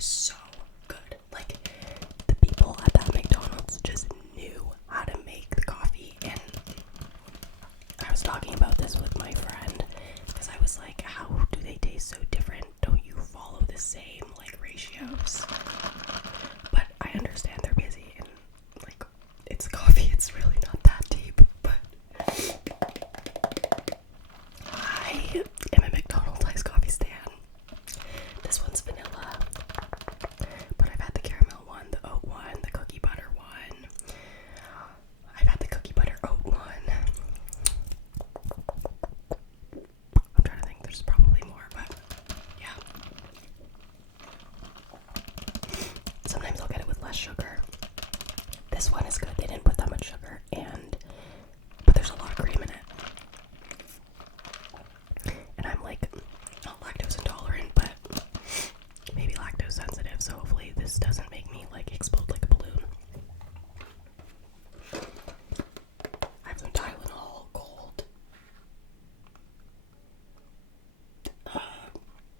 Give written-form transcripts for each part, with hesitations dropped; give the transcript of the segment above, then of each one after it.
was so good. Like, the people at that McDonald's just knew how to make the coffee. And I was talking about this with my friend because I was like, how do they taste so different? Don't you follow the same like ratios? But I understand they're busy and like it's coffee, it's really not that deep. But I am a McDonald's iced coffee stan. This one's vanilla, but I've had the caramel one, the oat one, the cookie butter one. I've had the cookie butter oat one. I'm trying to think, there's probably more, but yeah. Sometimes I'll get it with less sugar. This one is good, they didn't put that much sugar, but there's a lot of cream in it. And I'm like, not lactose intolerant, but maybe lactose sensitive, so hopefully this doesn't make me like explode like a balloon. I have some Tylenol cold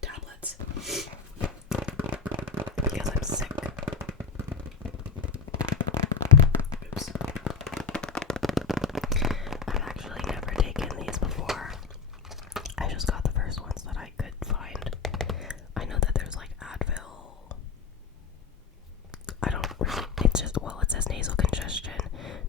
tablets because I'm sick. Oops. I've actually never taken these before. I just got the first ones that I could find. I know that there's like Advil. I don't really, it's just, well, it says nasal congestion,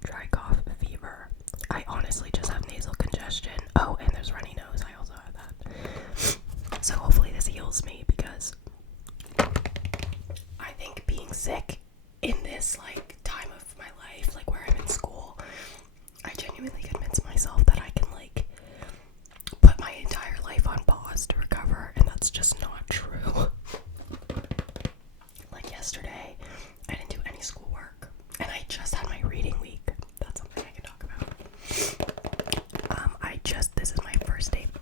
dry cough, fever. I honestly just have nasal congestion. Oh, and there's runny nose. I also have that. So hopefully this heals me because I think being sick in this like time of my life, like where I'm in school, I genuinely convince myself that I can like put my entire life on pause to recover, and that's just not true. Like yesterday, I didn't do any schoolwork, and I just had my reading week. That's something I can talk about. This is my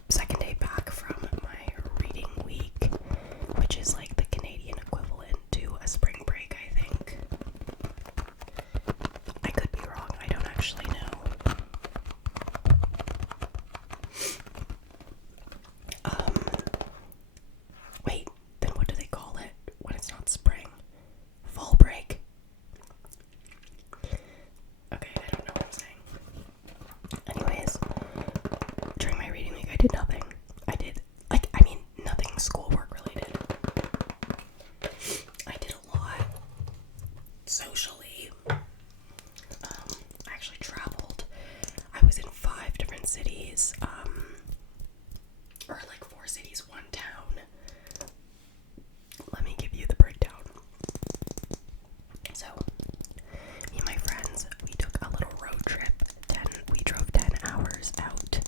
second day back from my reading week, which is like the Canadian equivalent to a spring break, I think. I could be wrong, I don't actually know. Wait, then what do they call it when it's not spring? Fall break? Okay, I don't know what I'm saying. Anyways, during my reading week, I did nothing. Nothing schoolwork related. I did a lot socially. I actually traveled. I was in 5 different cities, or like 4 cities, 1 town. Let me give you the breakdown. So, me and my friends, we took a little road trip. We drove 10 hours out,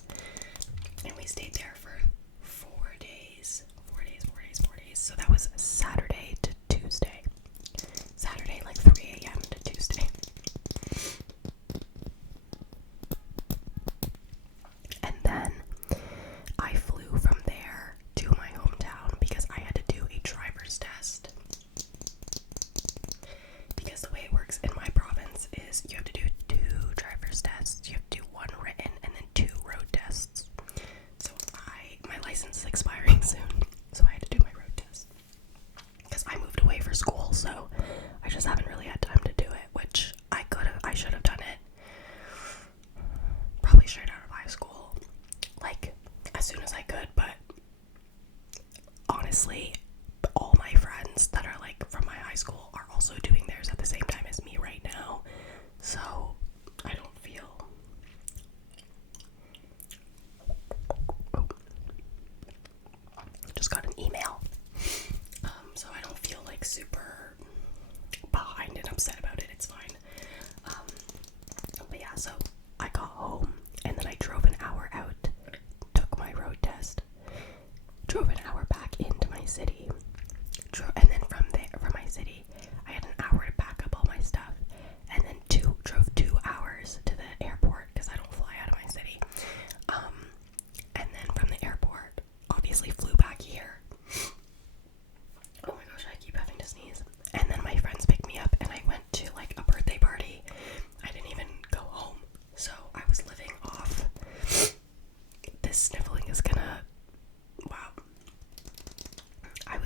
and we stayed there for 4 days. 4 days. So that was Saturday to Tuesday. Saturday, like 3 a.m. to Tuesday. And then I flew from there to my hometown because I had to do a driver's test. Because the way it works in my province is you have to do 2 driver's tests. You have to do 1 written and then 2 road tests. So my license is expiring soon, so I had to do my road test. Because I moved away for school, so I just haven't really had time to do it, which I should have done it probably straight out of high school, like as soon as I could. But honestly, all my friends that are like from my high school are also doing theirs at the same time as me right now, so I don't feel just got an email, so I don't feel like super behind and upset about it. It's fine. But yeah, so I got home and then I drove an hour out, took my road test, drove an hour back into my city, and then from my city, I had an hour to pack up all my stuff, and then drove 2 hours to the airport because I don't fly out of my city. And then from the airport, obviously flew back here. Oh my gosh, I keep having to sneeze. And then my friends picked me up and I went to like a birthday party. I didn't even go home. So I was living off. This sniffling is gonna, wow. I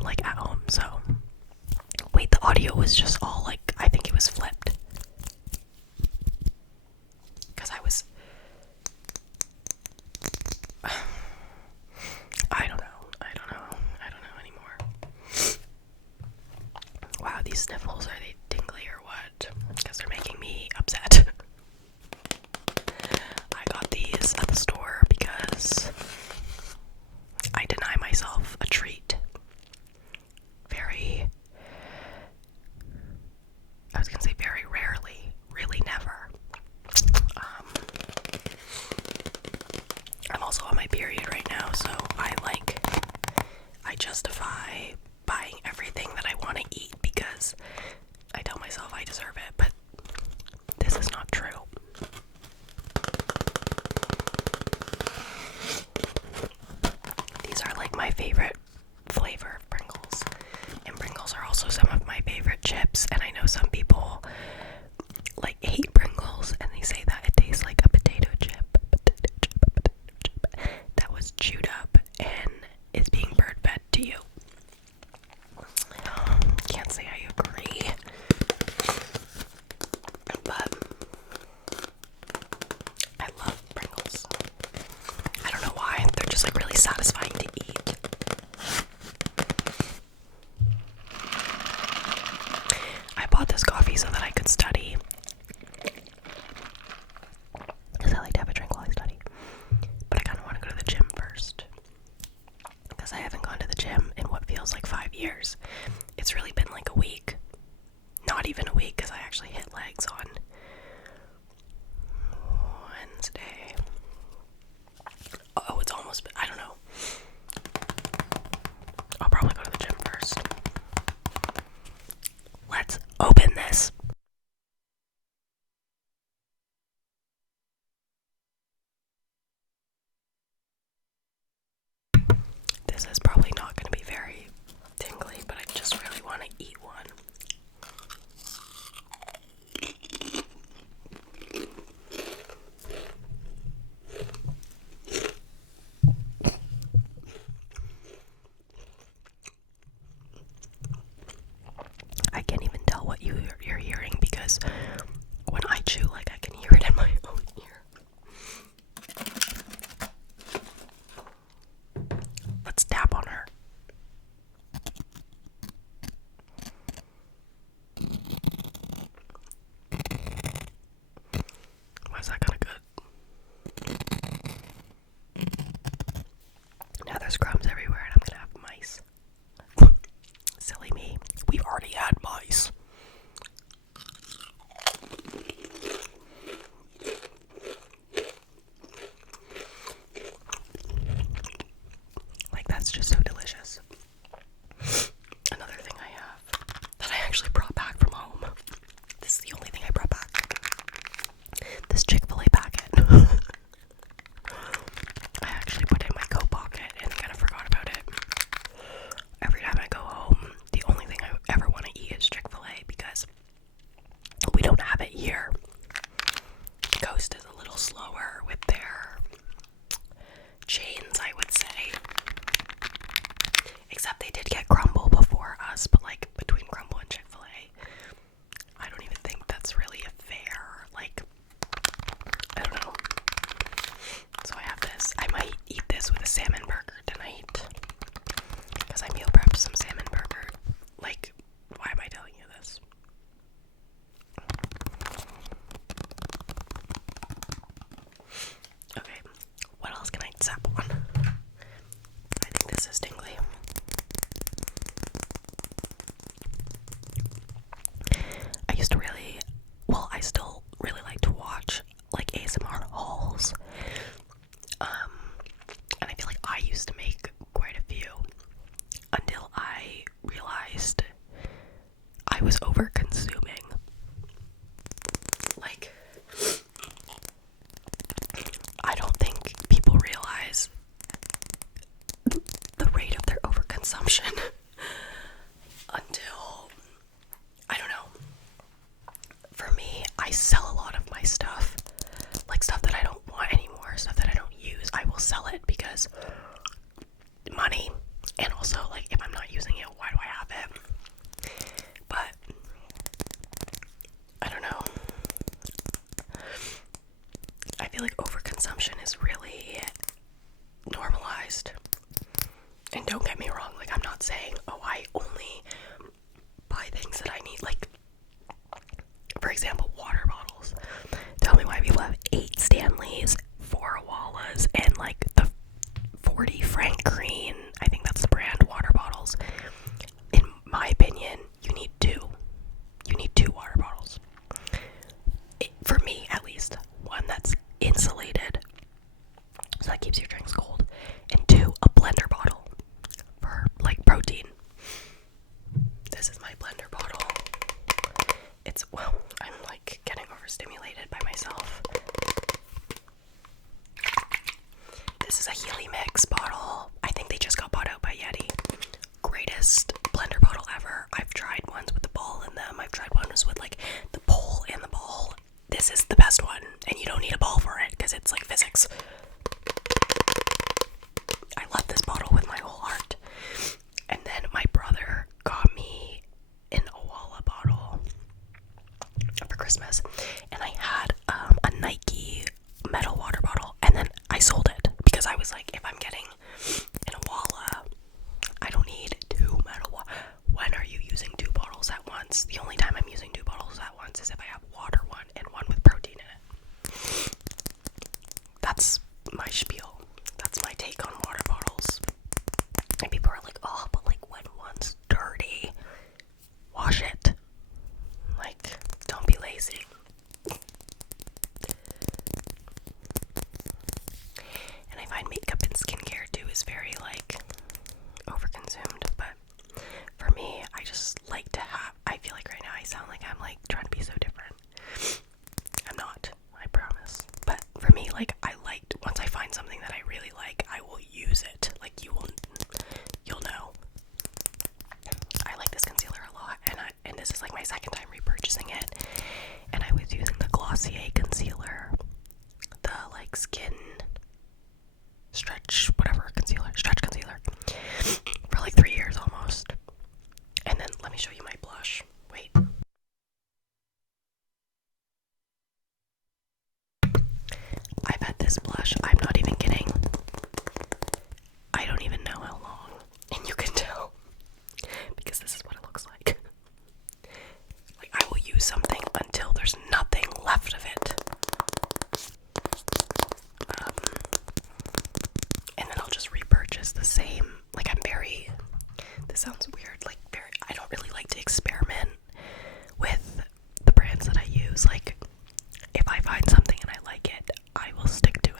like at home. So wait, the audio was just all like, I think it was flipped because I don't know anymore. Wow, these sniffles, are they tingly or what? Because they're making me upset. I got these at the store because I deny myself a treat. Very rarely, really never. I'm also on my period right now, so I justify buying everything that I want to eat because I tell myself I deserve it, but this is not true. These are like my favorite flavor of Pringles, and Pringles are also some of my favorite chips, and I know some people like hate Pringles and they say that it tastes like a potato chip that was chewed up and is being bird fed to you. Can't say I agree, but I love Pringles. I don't know why, they're just like really satisfying to eat. I bought this coffee so that I could study, because I like to have a drink while I study, but I kind of want to go to the gym first, because I haven't gone to the gym in what feels like 5 years. It's really been like a week. Not even a week, because I actually hit legs on Wednesday. Oh, it's almost, I don't know. I'll probably go to the gym first. Let's open this. This is probably not going to be very tingly, but I just really want to eat one. I can't even tell what you're hearing because when I chew, like, I can hear it in my own ear. Let's tap on her. Why is that kind of good? Now there's crumbs everywhere and I'm gonna have mice. Silly me. We've already had mice. Like, that's just so delicious. Another thing I have that I actually brought back from home. This is the only thing I brought back. This Chick-fil-A packet. I actually put it in my coat pocket and kind of forgot about it. Every time I go home, the only thing I ever want to eat is Chick-fil-A because we don't have it here. Coast is a little slower with their chains, I would say. Except they did get Crumble before us, but like between Crumble and Chick-fil-A, I don't even think that's really a fair, like, I don't know. So I have this. I might eat this with a salmon burger tonight because I meal prepped some salmon burger. Like, why am I telling you this? Okay, what else can I zap on? I think this is tingly. I still really like to watch like ASMR hauls. And I feel like I used to make quite a few until I realized I was over consuming. Like, I don't think people realize the rate of their overconsumption until, I don't know. For me, I sell a lot of my stuff, like stuff that I don't want anymore, stuff that I don't use. I will sell it because money, and also like if I'm not using saying, oh, I only buy things that I need, like, for example, water bottles. Tell me why people have 8 Stanleys, 4 Awalas, and like the 40 Frank Green, I think that's the brand, water bottles. In my opinion, you need 2. You need 2 water bottles. For me, at least. One that's insulated, so that keeps your drinks cold, and 2, a blender bottle for like protein. This is my blender bottle. It's, well, I'm like getting overstimulated by myself. This is a Healy Mix bottle. I think they just got bought out by Yeti. Greatest blender bottle ever. I've tried ones with the ball in them. I've tried ones with like the pole and the ball. This is the best one, and you don't need a ball for it because it's like physics. I love this bottle with my whole heart. And then my brother got me an Owala bottle for Christmas, and I had a Nike metal water bottle, and then I sold it because I was like, if I'm getting an Owala, I don't need 2 metal water. When are you using 2 bottles at once? The only time I'm using 2 bottles at once is if I have water one and one with protein in it. That's my spiel. That's my take on water bottles. And people are like, oh, but like when one's dirty, wash it. Like, don't be lazy. And I find makeup and skincare too is very like overconsumed, but for me, I just like to have, I feel like right now I sound like I'm like trying to be so different. I'm not, I promise. But for me, like, once I find something that I really like, I will use it. Like, you'll know. I like this concealer a lot, and this is like my second time repurchasing it. And I was using the Glossier concealer, the like skin stretch concealer, for like 3 years almost. And then let me show you my blush. Wait. I've had this blush, I'm not even kidding, I don't even know how long, and you can tell because this is what it looks like. Like, I will use something until there's nothing left of it, and then I'll just repurchase the same. Like, this sounds weird, like I don't really like to experiment with the brands that I use. Like, if I find something and I like it, I will stick to it.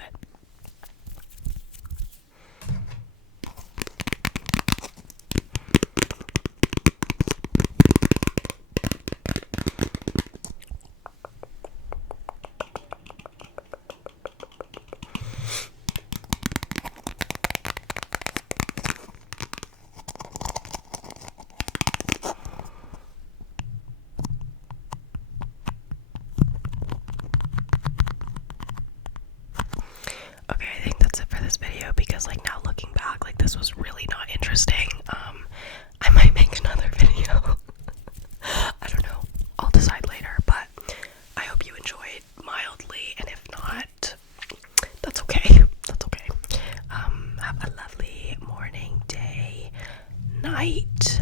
Okay, I think that's it for this video, because like now looking back, like this was really not interesting. I might make another video. I don't know. I'll decide later, but I hope you enjoyed mildly, and if not, that's okay. That's okay. Have a lovely morning, day, night,